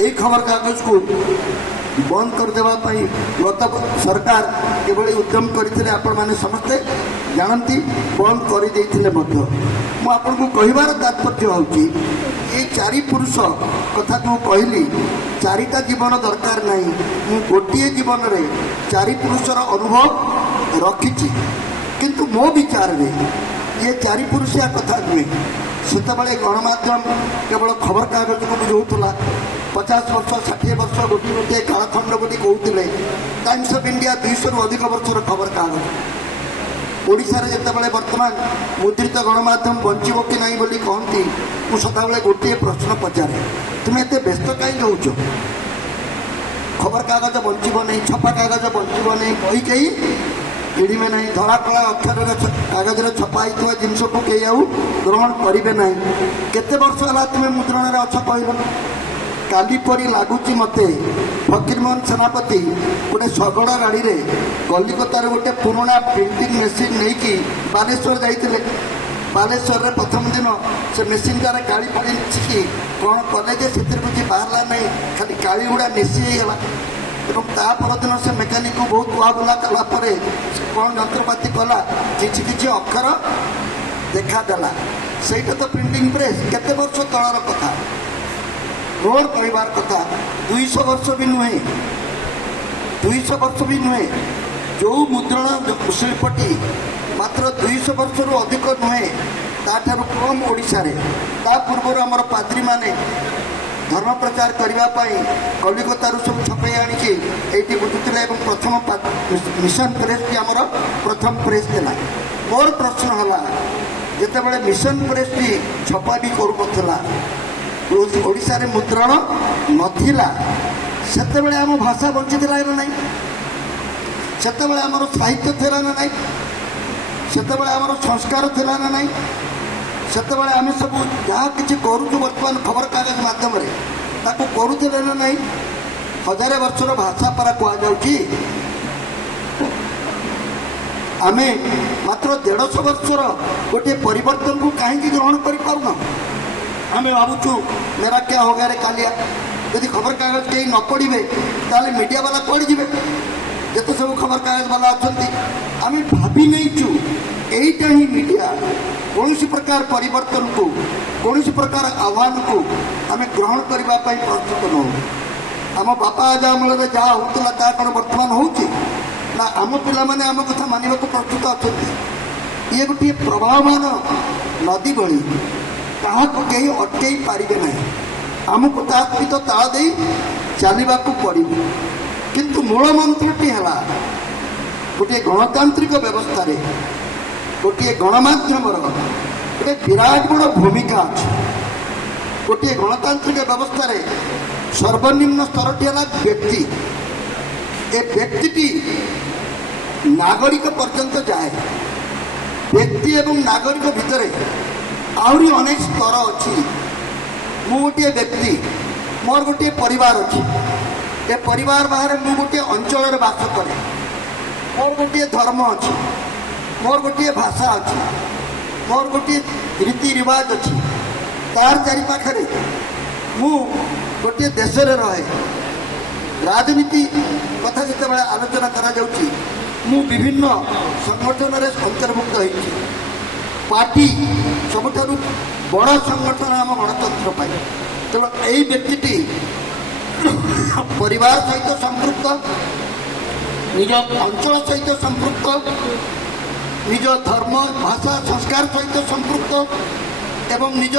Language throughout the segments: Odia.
এই খবরকাগজ को बंद करदे गत सरकार किभली उद्यम करते आपण मैंने समस्ते जानती बंद करदे मुझे कहबार तात्पर्य हूँ ये चारि पुरुष कथा जो कहली चारिटा जीवन दरकार नहीं मु गोटे जीवन रे चारि पुरुषर अनुभव रखी किंतु मो विचार में ये चारि पुरुषिया कथा नुहे सेतबे गणमाध्यम केवल खबर कागज को बुझाऊला 50 वर्ष 60 वर्ष गोटे गोटे कालखंड बोली कहते टाइम्स ऑफ इंडिया 200 रु अधिक वर्षर खबर कागज ओडिशा रे जितेबाला वर्तमान मुद्रित गणमाध्यम बंचब कि नहीं बोली कहती मु सदाबले गोटे प्रश्न पचारे तुम्हें एत व्यस्त कहीं रोच खबर कागज बंचब नहीं छपा कागज बंचब नहीं बही कहीं किड़ीमे नहीं धड़ा कला अक्षर कागज छपा होता जिनस को कई आउ ग्रहण करेंगे ना केते वर्ष है तुम्हें मुद्रण अछ कह काली परी लगुच मत फकीरमोहन सेनापति गोटे शगड़ गाड़ी में कलिकतार गोटे पुराणा प्रिंटिंग मेसीन नहीं कि बालेश्वर जाते बालेश्वर में प्रथम दिन से मेसीन द्वारा गाड़ी फाड़ी कि कौन कले से किसी बाहर ना खाली गाड़ी गुड़ा नेसीगला परदिन से मेकानिक को बहुत कुआबुला कलापर कौन यंत्रपाति कला किसी किसी अक्षर देखादेला से तो प्रिंटिंग प्रेस केते वर्ष तलर कथा रोड कहबार कथा 200 वर्ष भी नुहे 200 वर्ष भी नुहे जो मुद्रण शिल्पटी मात्र 200 वर्ष रु अधिक नुहे ताठार कम ओडिशा रे ता पूर्व आमर पाद्री माने धर्म प्रचार करने कलिकतार सब छपे आनी बुझुले प्रथम मिशन प्रेस टी आमर प्रथम प्रेस देला मोर प्रश्न है जितेबाला मिशन प्रेस टी छपा भी करूला ओडिशा रे मुद्रण नथिला सेतेबेले आम भाषा बंचीला ना नहीं सेतेबेले आमर साहित्य थिला ना नहीं सेतेबेले आमर संस्कार थिला ना नहीं सेतेबेले आम सब जहाँ किसी करूँ बर्तमान खबर कागज माध्यम करूले ना नहीं 1000 वर्षर भाषा पारा कहुच्छी आमे मात्र 150 वर्षर गोटे परिवर्तन को कहीं ग्रहण कर आम भावुँ मेरा क्या हो गया रे कालिया यदि खबर कागज कहीं न पढ़े ताले मीडिया वाला पढ़ जाए जिते सब खबर कागज वाला अच्छा आम भावी नहीं यहीटा ही मीडिया कौन प्रकार परिवर्तन को कौन प्रकार आह्वान को आम ग्रहण करने प्रस्तुत न आम बापा आजा अमल जहाँ होता ता कौन बर्तमान हो आम पिला माने आम कथा मानने को प्रस्तुत अच्छा ये गोटे प्रभावमान नदी भली क्या कहीं अटकई पारे ना आमको तात्वित ताल दे चलने पड़ो किंतु मूल मंत्रटी है गोटे गणतांत्रिक व्यवस्था रे गोटे गणमाध्यम गोटे विराट बड़ भूमिका अच्छे गोटे गणतांत्रिक व्यवस्था रे सर्वनिम्न स्तरटी है व्यक्ति ए व्यक्ति नागरिक पर्यंत जाए व्यक्ति एवं नागरिक भितर आहरी अनेक स्तर अच्छी मु गोटे व्यक्ति मोर गोटे परिवार अच्छी ए परिवार बाहर मु गोटे अंचल बास करे मोर गोटे धर्म अच्छी मोर गोटे भाषा अच्छी मोर गोटे रीति रिवाज अच्छी तार चारिपाखे मु गोटे देश रहे राजनीति कथा जिते आलोचना करा मु विभिन्न संगठन रे अंतर्भुक्त होती पार्टी सबुठारु बड़ संगठन आम गणतंत्र पाई तेणु यही व्यक्ति परिवार सहित संपृक्त निज अंचल सहित संपृक्त निज धर्म भाषा संस्कार सहित संपृक्त एवं निज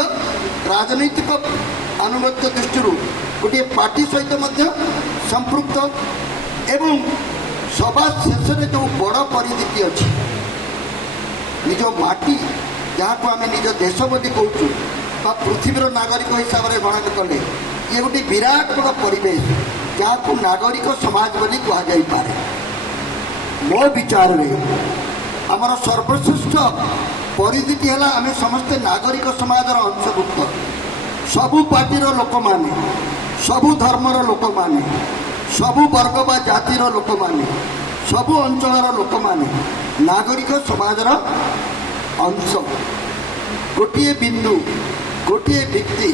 राजनैतिक अनुगत्य दृष्टि गोटे पार्टी सहित संपृक्त एवं सभा शेष जो बड़ परिस्थिति अच्छी निज माटी जहाँ को आम निज देश बोली कहूँ पृथ्वीर नागरिक हिसाब से गणना कले ये गोटे विराट बड़ परिवेश जहाँ को नागरिक समाज बोली कहुपे मो विचार में आमर सर्वश्रेष्ठ परिस्थिति है आम समस्ते नागरिक समाज अंशभुक्त सबु पार्टीर लोक मैंने सबु धर्मर लोक मैंने सबु वर्ग बा जातिर लोक मैंने सबु अंचल लोक मैंने नागरिक समाजर अंश गोटे बिंदु गोटे व्यक्ति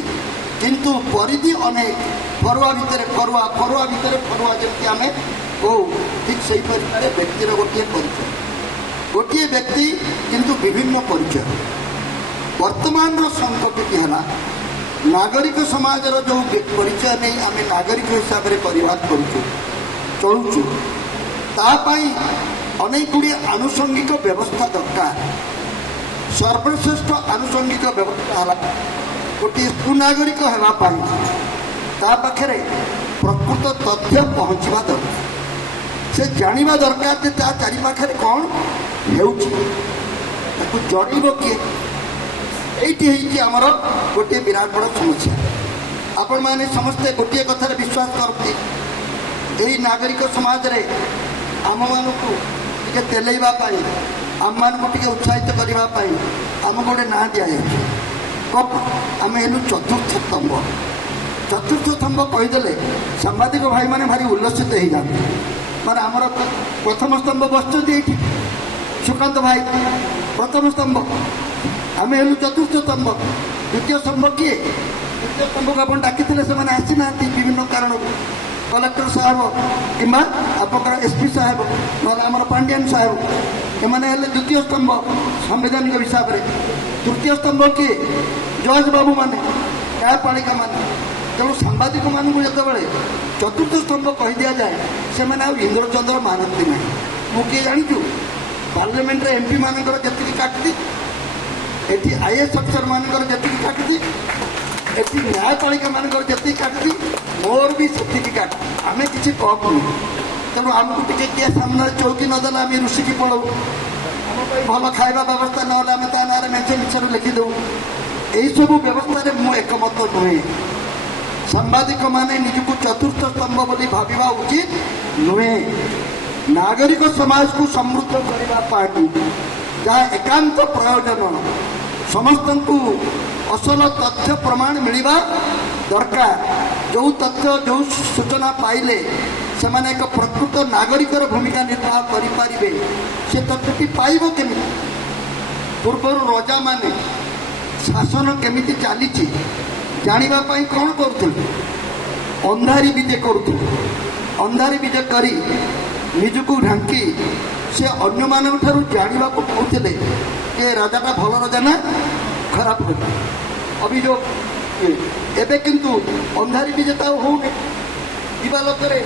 କିନ୍ତୁ ପରିଧି ଅନେକ ଫରୁଆ ଭିତରେ ଫରୁଆ ଫରୁଆ ଭିତରେ ଫରୁଆ ଯେମିତି ଆମେ କହୁ ଠିକ୍ ସେହିପରି ବ୍ୟକ୍ତିର ଗୋଟିଏ ପରିଚୟ ଗୋଟିଏ ବ୍ୟକ୍ତି କିନ୍ତୁ ବିଭିନ୍ନ ପରିଚୟ ବର୍ତ୍ତମାନର ସଂକଟଟି ହେଲା ନାଗରିକ ସମାଜର ଯେଉଁ ପରିଚୟ ନେଇ ଆମେ ନାଗରିକ ହିସାବରେ ପରିବାର କରୁଛୁ ଚଳୁଛୁ ତା ପାଇଁ ଅନେକ ଗୁଡ଼ିଏ ଆନୁଷଙ୍ଗିକ ବ୍ୟବସ୍ଥା ଦରକାର ସର୍ବଶ୍ରେଷ୍ଠ ଆନୁଷଙ୍ଗିକ ବ୍ୟବସ୍ଥା ହେଲା ଗୋଟିଏ ସୁନାଗରିକ ହେବା ପାଇଁ ତା ପାଖରେ ପ୍ରକୃତ ତଥ୍ୟ ପହଞ୍ଚିବା ଦରକାର ସେ ଜାଣିବା ଦରକାର ଯେ ତା ଚାରିପାଖରେ କ'ଣ ହେଉଛି ତାକୁ ଜଣେଇବ କିଏ এইটি হয়েছে আমার গোটিয়ে বিরাট বড় সমস্যা আপনার সমস্তে গোটিয়ে কথার বিশ্বাস করতে এই নাগরিক সমাজে আমমানকু টিকে তেলাইবা আমমানকু টিকে উৎসাহিত করা আমি গোটে না দিয়াযাচ্ছে আমি হলু চতুর্থ স্তম্ভ কহিদেলে সাংবাদিক ভাই মানে ভারি উল্লসিত হয়ে যাবে মানে আমার প্রথম স্তম্ভ বসছেন এইটি সুকান্ত ভাই প্রথম স্তম্ভ আমি হলু চতুর্থ স্তম্ভ দ্বিতীয় স্তম্ভ কিଏ দ্বিতীয় স্তম্ভକୁ ଆପଣ ଡାକିଥିଲେ ସେମାନେ ଆସିନାହାନ୍ତି ବିଭିନ୍ନ କାରଣରୁ କଲେକ୍ଟର ସାହେବ କିମ୍ବା ଆପଣଙ୍କର ଏସ୍ପି ସାହେବ ନହେଲେ ଆମର ପାଣ୍ଡିଆନ ସାହେବ ଏମାନେ ହେଲେ ଦ୍ୱିତୀୟ ସ୍ତମ୍ଭ ସାମ୍ବିଧାନିକ ହିସାବରେ ତୃତୀୟ ସ୍ତମ୍ଭ କିଏ ଜଜ୍ ବାବୁମାନେ ନ୍ୟାୟପାଳିକାମାନେ ତେଣୁ ସାମ୍ବାଦିକମାନଙ୍କୁ ଯେତେବେଳେ ଚତୁର୍ଥ ସ୍ତମ୍ଭ କହିଦିଆଯାଏ ସେମାନେ ଆଉ ଇନ୍ଦ୍ରଚନ୍ଦ୍ର ମାନନ୍ତି ନାହିଁ ମୁଁ କିଏ ଜାଣିଛୁ ପାର୍ଲାମେଣ୍ଟରେ ଏମ୍ପି ମାନଙ୍କର ଯେତିକି କାଟତି ଏଠି ଆଇଏଏସ୍ ଅଫିସର ମାନଙ୍କର ଯେତିକି କାଟୁଛି ଏଠି ନ୍ୟାୟପାଳିକା ମାନଙ୍କର ଯେତିକି କାଟୁଛି ମୋର ବି ସେତିକି କାଟୁ ଆମେ କିଛି କମ୍ ନୁହେଁ ତେଣୁ ଆମକୁ ଟିକେ କିଏ ସାମ୍ନାରେ ଚୌକି ନଦେଲେ ଆମେ ରୁଷିକି ପଳଉ ଆମ ପାଇଁ ଭଲ ଖାଇବା ବ୍ୟବସ୍ଥା ନହେଲେ ଆମେ ତା ନାଁରେ ମେଞ୍ଚେ ମିଛରୁ ଲେଖିଦେଉ ଏହିସବୁ ବ୍ୟବସ୍ଥାରେ ମୁଁ ଏକମତ ନୁହେଁ ସାମ୍ବାଦିକମାନେ ନିଜକୁ ଚତୁର୍ଥ ସ୍ତମ୍ଭ ବୋଲି ଭାବିବା ଉଚିତ ନୁହେଁ ନାଗରିକ ସମାଜକୁ ସମୃଦ୍ଧ କରିବା ପାଇଁ ଯାହା ଏକାନ୍ତ ପ୍ରୟୋଜନ ସମସ୍ତଙ୍କୁ ଅସଲ ତଥ୍ୟ ପ୍ରମାଣ ମିଳିବା ଦରକାର ଯେଉଁ ତଥ୍ୟ ଯେଉଁ ସୂଚନା ପାଇଲେ ସେମାନେ ଏକ ପ୍ରକୃତ ନାଗରିକର ଭୂମିକା ନିର୍ବାହ କରିପାରିବେ ସେ ତଥ୍ୟଟି ପାଇବ କେମିତି ପୂର୍ବରୁ ରଜାମାନେ ଶାସନ କେମିତି ଚାଲିଛି ଜାଣିବା ପାଇଁ କ'ଣ କରୁଥିଲେ ଅନ୍ଧାରି ବିଜେ କରୁଥିଲେ ଅନ୍ଧାରି ବିଜେ କରି ନିଜକୁ ଢାଙ୍କି ସେ ଅନ୍ୟମାନଙ୍କ ଠାରୁ ଜାଣିବାକୁ କହୁଥିଲେ ଯେ ରାଜାଟା ଭଲ ରାଜା ନା ଖରାପ ରାଜା ଅଭିଯୋଗ ଏବେ କିନ୍ତୁ ଅନ୍ଧାରି ବି ଯେତେ ହଉନି ଯିବା ଲୋକରେ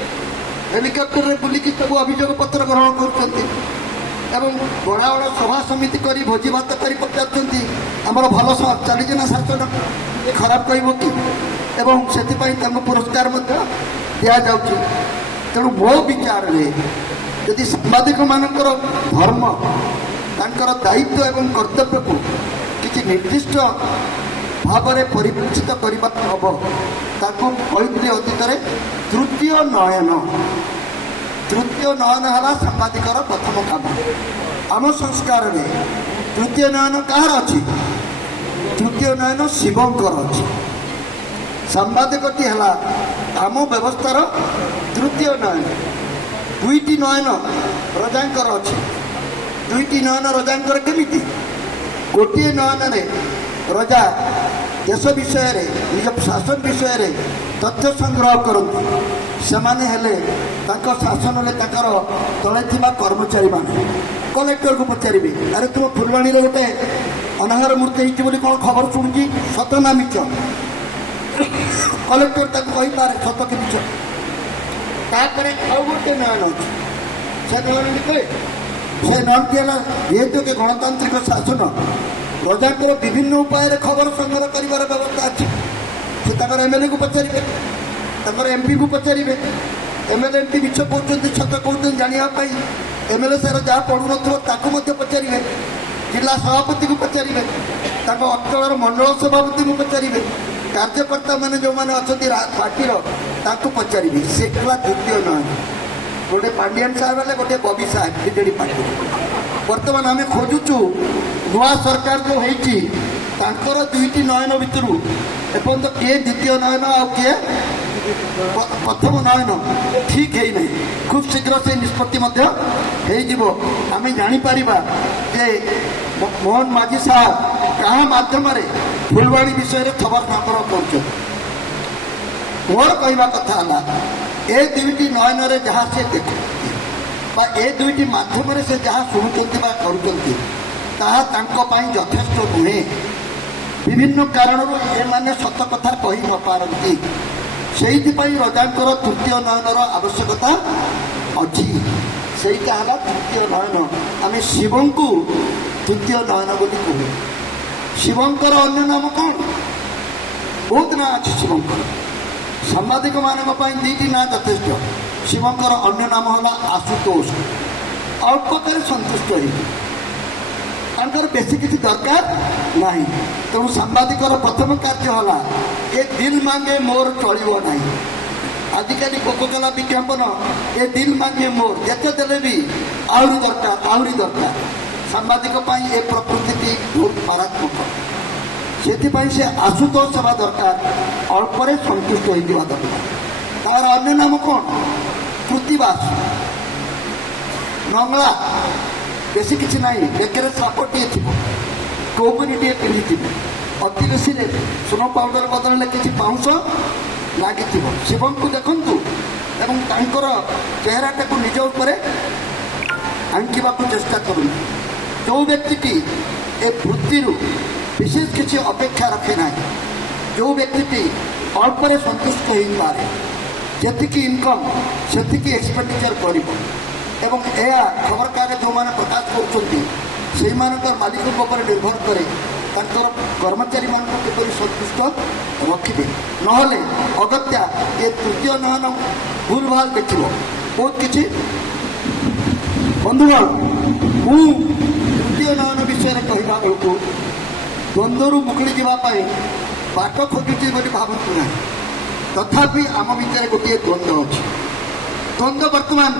ହେଲିକପ୍ଟରରେ ବୁଲିକି ସବୁ ଅଭିଯୋଗ ପତ୍ର ଗ୍ରହଣ କରୁଛନ୍ତି ଏବଂ ବଡ଼ ବଡ଼ ସଭା ସମିତି କରି ଭୋଜି ଭାତ କରି ପଚାରୁଛନ୍ତି ଆମର ଭଲ ଚାଲିଛି ନା ଶାସନ ଖରାପ କହିବ କି ଏବଂ ସେଥିପାଇଁ ତାଙ୍କୁ ପୁରସ୍କାର ମଧ୍ୟ ଦିଆଯାଉଛି ତେଣୁ ମୋ ବିଚାରରେ ଯଦି ସାମ୍ବାଦିକମାନଙ୍କର ଧର୍ମ ତାଙ୍କର ଦାୟିତ୍ୱ ଏବଂ କର୍ତ୍ତବ୍ୟକୁ କିଛି ନିର୍ଦ୍ଦିଷ୍ଟ ଭାବରେ ପରିପ୍ରେକ୍ଷିତ କରିବାକୁ ହେବ ତାକୁ କହିଥିଲି ଅତୀତରେ ତୃତୀୟ ନୟନ ହେଲା ସାମ୍ବାଦିକର ପ୍ରଥମ କାମ ଆମ ସଂସ୍କାରରେ ତୃତୀୟ ନୟନ କାହାର ଅଛି ତୃତୀୟ ନୟନ ଶିବଙ୍କର ଅଛି ସାମ୍ବାଦିକଟି ହେଲା ଆମ ବ୍ୟବସ୍ଥାର ତୃତୀୟ ନୟନ ଦୁଇଟି ନୟନ ରଜାଙ୍କର ଅଛି ଦୁଇଟି ନୟନ ରଜାଙ୍କର କେମିତି ଗୋଟିଏ ନୟନରେ ରଜା ଦେଶ ବିଷୟରେ ନିଜ ଶାସନ ବିଷୟରେ ତଥ୍ୟ ସଂଗ୍ରହ କରନ୍ତି ସେମାନେ ହେଲେ ତାଙ୍କ ଶାସନରେ ତାଙ୍କର ତଳେ ଥିବା କର୍ମଚାରୀମାନେ କଲେକ୍ଟରକୁ ପଚାରିବେ ଆରେ ତୁମ ଫୁଲବାଣୀରେ ଗୋଟେ ଅନାହାର ମୂର୍ତ୍ତି ହେଇଛି ବୋଲି କ'ଣ ଖବର ଶୁଣୁଛି ସତ ନା ମିଛ କଲେକ୍ଟର ତାକୁ କହିପାରେ ସତ କି ମିଛ ତାପରେ ଆଉ ଗୋଟେ ନୟନ ଅଛି ସେ ନୟନଟି କହେ ସେ ନୟନଟି ହେଲା ଯେହେତୁ କି ଗଣତାନ୍ତ୍ରିକ ଶାସନ ପ୍ରଜାଙ୍କର ବିଭିନ୍ନ ଉପାୟରେ ଖବର ସଂଗ୍ରହ କରିବାର ବ୍ୟବସ୍ଥା ଅଛି ସେ ତାଙ୍କର ଏମ୍ଏଲ୍ଏକୁ ପଚାରିବେ ତାଙ୍କର ଏମ୍ପିକୁ ପଚାରିବେ ଏମ୍ଏଲ୍ଏ ଏମ୍ପି ମିଛ କହୁଛନ୍ତି ସତ କହୁଛନ୍ତି ଜାଣିବା ପାଇଁ ଏମ୍ଏଲ୍ଏ ସାର୍ ଯାହା ପଢ଼ୁନଥିବ ତାକୁ ମଧ୍ୟ ପଚାରିବେ ଜିଲ୍ଲା ସଭାପତିକୁ ପଚାରିବେ ତାଙ୍କ ଅଞ୍ଚଳର ମଣ୍ଡଳ ସଭାପତିକୁ ପଚାରିବେ କାର୍ଯ୍ୟକର୍ତ୍ତାମାନେ ଯେଉଁମାନେ ଅଛନ୍ତି ପାର୍ଟିର ତାଙ୍କୁ ପଚାରିବେ ସେ ହେଲା ଦ୍ୱିତୀୟ ନୟନ ଗୋଟେ ପାଣ୍ଡିଆନ ସାହେବ ହେଲେ ଗୋଟେ ବବି ସାହେବ ବିଜେଡି ପାର୍ଟି ବର୍ତ୍ତମାନ ଆମେ ଖୋଜୁଛୁ ନୂଆ ସରକାର ଯେଉଁ ହେଇଛି ତାଙ୍କର ଦୁଇଟି ନୟନ ଭିତରୁ ଏପର୍ଯ୍ୟନ୍ତ କିଏ ଦ୍ୱିତୀୟ ନୟନ ଆଉ କିଏ ପ୍ରଥମ ନୟନ ଠିକ୍ ହେଇନାହିଁ ଖୁବ୍ ଶୀଘ୍ର ସେ ନିଷ୍ପତ୍ତି ମଧ୍ୟ ହେଇଯିବ ଆମେ ଜାଣିପାରିବା ଯେ ମୋହନ ମାଝୀ ସାହେବ କାହା ମାଧ୍ୟମରେ ଫୁଲବାଣୀ ବିଷୟରେ ଖବର ସଂଗ୍ରହ କରୁଛନ୍ତି ମୋର କହିବା କଥା ହେଲା ଏ ଦୁଇଟି ନୟନରେ ଯାହା ସେ ଦେଖୁଛନ୍ତି ବା ଏ ଦୁଇଟି ମାଧ୍ୟମରେ ସେ ଯାହା ଶୁଣୁଛନ୍ତି ବା କରୁଛନ୍ତି ତାହା ତାଙ୍କ ପାଇଁ ଯଥେଷ୍ଟ ନୁହେଁ। ବିଭିନ୍ନ କାରଣରୁ ଏମାନେ ସତ କଥା କହି ନ ପାରନ୍ତି। ସେଇଥିପାଇଁ ରଜାଙ୍କର ତୃତୀୟ ନୟନର ଆବଶ୍ୟକତା ଅଛି। ସେଇଟା ହେଲା ତୃତୀୟ ନୟନ। ଆମେ ଶିବଙ୍କୁ ତୃତୀୟ ନୟନ ବୋଲି କହୁ। ଶିବଙ୍କର ଅନ୍ୟ ନାମ କ'ଣ? ବହୁତ ନାଁ ଅଛି ଶିବଙ୍କର। ସାମ୍ବାଦିକମାନଙ୍କ ପାଇଁ ଦୁଇଟି ନାଁ ଯଥେଷ୍ଟ। ଶିବଙ୍କର ଅନ୍ୟ ନାମ ହେଲା ଆଶୁତୋଷ। ଅଳ୍ପକରେ ସନ୍ତୁଷ୍ଟ ହେଇଛି, ତାଙ୍କର ବେଶୀ କିଛି ଦରକାର ନାହିଁ। ତେଣୁ ସାମ୍ବାଦିକର ପ୍ରଥମ କାର୍ଯ୍ୟ ହେଲା ଏ ଦିଲ୍ ମାଙ୍ଗେ ମୋର ଚଳିବ ନାହିଁ। ଆଜିକାଲି କୋକାକୋଲା ବିଜ୍ଞାପନ ଏ ଦିଲ୍ ମାଙ୍ଗେ ମୋର, ଯେତେ ଦେଲେ ବି ଆହୁରି ଦରକାର ଆହୁରି ଦରକାର। ସାମ୍ବାଦିକ ପାଇଁ ଏ ପ୍ରକୃତିଟି ବହୁତ ମାରାତ୍ମକ। ସେଥିପାଇଁ ସେ ଆଶୁତୋଷ ହେବା ଦରକାର, ଅଳ୍ପରେ ସନ୍ତୁଷ୍ଟ ହୋଇଯିବା ଦରକାର। ତାର ଅନ୍ୟ ନାମ କ'ଣ? କୃତିବାସ, ନଙ୍ଗଳା, ବେଶୀ କିଛି ନାହିଁ। ବେକରେ ସାପଟିଏ ଥିବ, କୌପୁରୀଟିଏ ପିନ୍ଧିଥିବ, ଅତି ବେଶୀରେ ସୁନ ପାଉଡର ବଦଳରେ କିଛି ପାଉଁଶ ଲାଗିଥିବ। ଶିବଙ୍କୁ ଦେଖନ୍ତୁ ଏବଂ ତାଙ୍କର ଚେହେରାଟାକୁ ନିଜ ଉପରେ ଆଙ୍କିବାକୁ ଚେଷ୍ଟା କରନ୍ତୁ। ଯେଉଁ ବ୍ୟକ୍ତିଟି ଏ ବୃତ୍ତିରୁ ବିଶେଷ କିଛି ଅପେକ୍ଷା ରଖେ ନାହିଁ, ଯେଉଁ ବ୍ୟକ୍ତିଟି ଅଳ୍ପରେ ସନ୍ତୁଷ୍ଟ ହୋଇପାରେ, ଯେତିକି ଇନକମ୍ ସେତିକି ଏକ୍ସପେଣ୍ଡିଚର କରିବ ଏବଂ ଏହା ଖବରକାଗଜ ଯେଉଁମାନେ ପ୍ରକାଶ କରୁଛନ୍ତି ସେଇମାନଙ୍କର ମାଲିକଙ୍କ ଉପରେ ନିର୍ଭର କରେ ତାଙ୍କର କର୍ମଚାରୀମାନଙ୍କୁ କିପରି ସନ୍ତୁଷ୍ଟ ରଖିବେ। ନହେଲେ ଅଗତ୍ୟା ଏ ତୃତୀୟ ନୟନ ଭୁଲ ଭାଲ ଦେଖିବ ବହୁତ କିଛି। ବନ୍ଧୁଗଣ, ମୁଁ ତୃତୀୟ ନୟନ ବିଷୟରେ କହିବା ବେଳକୁ ଦ୍ୱନ୍ଦ୍ୱରୁ ମୁକୁଳି ଯିବା ପାଇଁ ବାଟ ଖୋଜୁଛି ବୋଲି ଭାବନ୍ତୁ ନାହିଁ। ତଥାପି ଆମ ଭିତରେ ଗୋଟିଏ ଦ୍ୱନ୍ଦ୍ୱ ଅଛି। ଦ୍ୱନ୍ଦ୍ୱ ବର୍ତ୍ତମାନ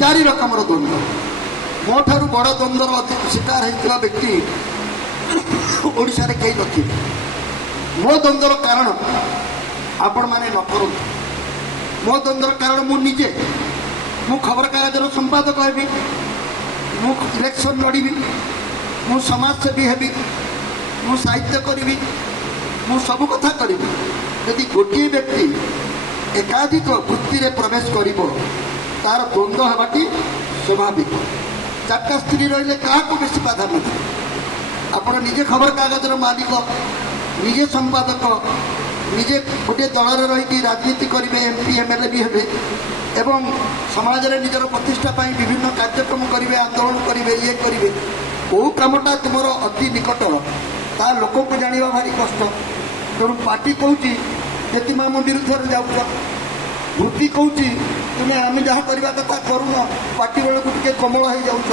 4 ରକମର ଦ୍ୱନ୍ଦ୍ୱ। ମୋ ଠାରୁ ବଡ଼ ଦ୍ୱନ୍ଦ୍ୱର ଶିକାର ହୋଇଥିବା ବ୍ୟକ୍ତି ଓଡ଼ିଶାରେ କେହି ନଥିବେ। ମୋ ଦ୍ୱନ୍ଦ୍ୱର କାରଣ ଆପଣମାନେ ନ କରନ୍ତୁ। ମୋ ଦ୍ୱନ୍ଦ୍ୱର କାରଣ ମୁଁ ନିଜେ। ମୁଁ ଖବରକାଗଜର ସମ୍ପାଦକ ହେବି, ମୁଁ ଇଲେକ୍ସନ୍ ଲଢ଼ିବି, ମୁଁ ସମାଜସେବୀ ହେବି, ମୁଁ ସାହିତ୍ୟ କରିବି, ମୁଁ ସବୁ କଥା କରିବି। ଯଦି ଗୋଟିଏ ବ୍ୟକ୍ତି ଏକାଧିକ ବୃତ୍ତିରେ ପ୍ରବେଶ କରିବ ତାର ଦ୍ୱନ୍ଦ୍ୱ ହେବାଟି ସ୍ୱାଭାବିକ। 4ଟା ସ୍ତ୍ରୀ ରହିଲେ କାହାକୁ ବେଶୀ ପ୍ରାଧାନ୍ୟ ଦେବେ? ଆପଣ ନିଜେ ଖବରକାଗଜର ମାଲିକ, ନିଜେ ସମ୍ପାଦକ, ନିଜେ ଗୋଟିଏ ଦଳରେ ରହିକି ରାଜନୀତି କରିବେ, MP MLA ବି ହେବେ ଏବଂ ସମାଜରେ ନିଜର ପ୍ରତିଷ୍ଠା ପାଇଁ ବିଭିନ୍ନ କାର୍ଯ୍ୟକ୍ରମ କରିବେ, ଆନ୍ଦୋଳନ କରିବେ, ଇଏ କରିବେ। କେଉଁ କାମଟା ତୁମର ଅତି ନିକଟ ତା ଲୋକଙ୍କୁ ଜାଣିବା ଭାରି କଷ୍ଟ। ତେଣୁ ପାର୍ଟି କହୁଛି ଯେ ତୁମେ ଆମ ବିରୁଦ୍ଧରେ ଯାଉଛ, ବୃତ୍ତି କହୁଛି ତୁମେ ଆମେ ଯାହା କରିବା କଥା କରୁନ, ପାର୍ଟି ବେଳକୁ ଟିକେ କୋମଳ ହେଇଯାଉଛ।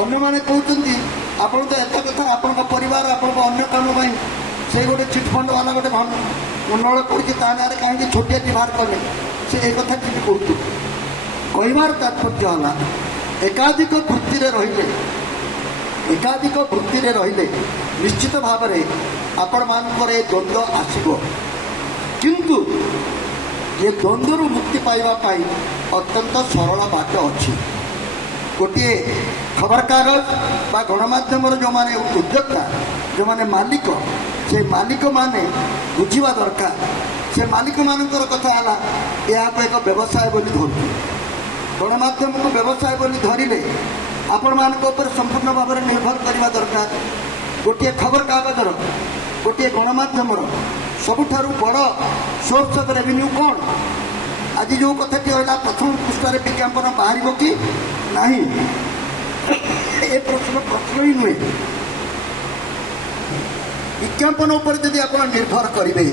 ଅନ୍ୟମାନେ କହୁଛନ୍ତି ଆପଣ ତ ଏତେ କଥା ଆପଣଙ୍କ ପରିବାର ଆପଣଙ୍କ ଅନ୍ୟ କାମ ପାଇଁ ସେଇ ଗୋଟେ ଚିଟଫଣ୍ଡ ବାଲା ଗୋଟେ ମଣ୍ଡଳ କରୁଛି, ତା ନାଁରେ କାହିଁକି ଛୋଟିଆଟି ବାହାର କଲେ, ସେ ଏ କଥା କିଛି କହୁଛୁ। କହିବାର ତାତ୍ପର୍ଯ୍ୟ ହେଲା ଏକାଧିକ ବୃତ୍ତିରେ ରହିଲେ ନିଶ୍ଚିତ ଭାବରେ ଆପଣମାନଙ୍କର ଏ ଦ୍ୱନ୍ଦ୍ୱ ଆସିବ। କିନ୍ତୁ ଏ ଦ୍ୱନ୍ଦ୍ୱରୁ ମୁକ୍ତି ପାଇବା ପାଇଁ ଅତ୍ୟନ୍ତ ସରଳ ବାଟ ଅଛି। ଗୋଟିଏ ଖବରକାଗଜ ବା ଗଣମାଧ୍ୟମର ଯେଉଁମାନେ ଉଦ୍ୟୋକ୍ତା, ଯେଉଁମାନେ ମାଲିକ, ସେ ମାଲିକମାନେ ବୁଝିବା ଦରକାର। ସେ ମାଲିକମାନଙ୍କର କଥା ହେଲା ଏହାକୁ ଏକ ବ୍ୟବସାୟ ବୋଲି ଧରୁଛୁ। ଗଣମାଧ୍ୟମକୁ ବ୍ୟବସାୟ ବୋଲି ଧରିଲେ ଆପଣମାନଙ୍କ ଉପରେ ସମ୍ପୂର୍ଣ୍ଣ ଭାବରେ ନିର୍ଭର କରିବା ଦରକାର। ଗୋଟିଏ ଖବରକାଗଜର, ଗୋଟିଏ ଗଣମାଧ୍ୟମର ସବୁଠାରୁ ବଡ଼ ସୋର୍ସ ଅଫ୍ ରେଭିନ୍ୟୁ କ'ଣ? ଆଜି ଯେଉଁ କଥାଟି ରହିଲା ପ୍ରଥମ ପୃଷ୍ଠାରେ ବିଜ୍ଞାପନ ବାହାରିବ କି ନାହିଁ, ଏ ପ୍ରଶ୍ନ ହିଁ ନୁହେଁ। ବିଜ୍ଞାପନ ଉପରେ ଯଦି ଆପଣ ନିର୍ଭର କରିବେ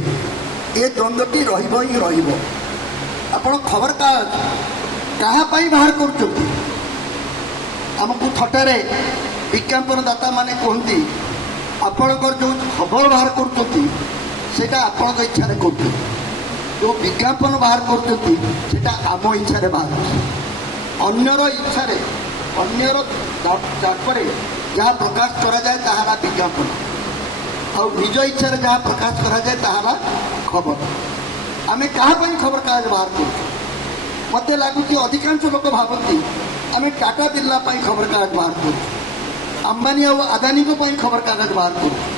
ଏ ଦ୍ୱନ୍ଦ୍ୱଟି ରହିବ ହିଁ ରହିବ। ଆପଣ ଖବରକାଗଜ କାହା ପାଇଁ ବାହାର କରୁଛନ୍ତି? ଆମକୁ ଥଟ୍ଟାରେ ବିଜ୍ଞାପନଦାତାମାନେ କୁହନ୍ତି ଆପଣଙ୍କର ଯେଉଁ ଖବର ବାହାର କରୁଛନ୍ତି ସେଇଟା ଆପଣଙ୍କ ଇଚ୍ଛାରେ କରୁଛନ୍ତି, ଯେଉଁ ବିଜ୍ଞାପନ ବାହାର କରୁଛନ୍ତି ସେଇଟା ଆମ ଇଚ୍ଛାରେ ବାହାରୁଛି। ଅନ୍ୟର ଇଚ୍ଛାରେ, ଅନ୍ୟର ଚାପରେ ଯାହା ପ୍ରକାଶ କରାଯାଏ ତାହା ହେଲା ବିଜ୍ଞାପନ, ଆଉ ନିଜ ଇଚ୍ଛାରେ ଯାହା ପ୍ରକାଶ କରାଯାଏ ତାହା ହେଲା ଖବର। ଆମେ କାହା ପାଇଁ ଖବରକାଗଜ ବାହାର କରୁଛୁ? ମୋତେ ଲାଗୁଛି ଅଧିକାଂଶ ଲୋକ ଭାବନ୍ତି ଆମେ ଟାଟା ବିର୍ଲା ପାଇଁ ଖବରକାଗଜ ବାହାର କରୁଛୁ, ଆମ୍ବାନୀ ଆଉ ଆଦାନୀଙ୍କ ପାଇଁ ଖବରକାଗଜ ବାହାର କରୁଛୁ।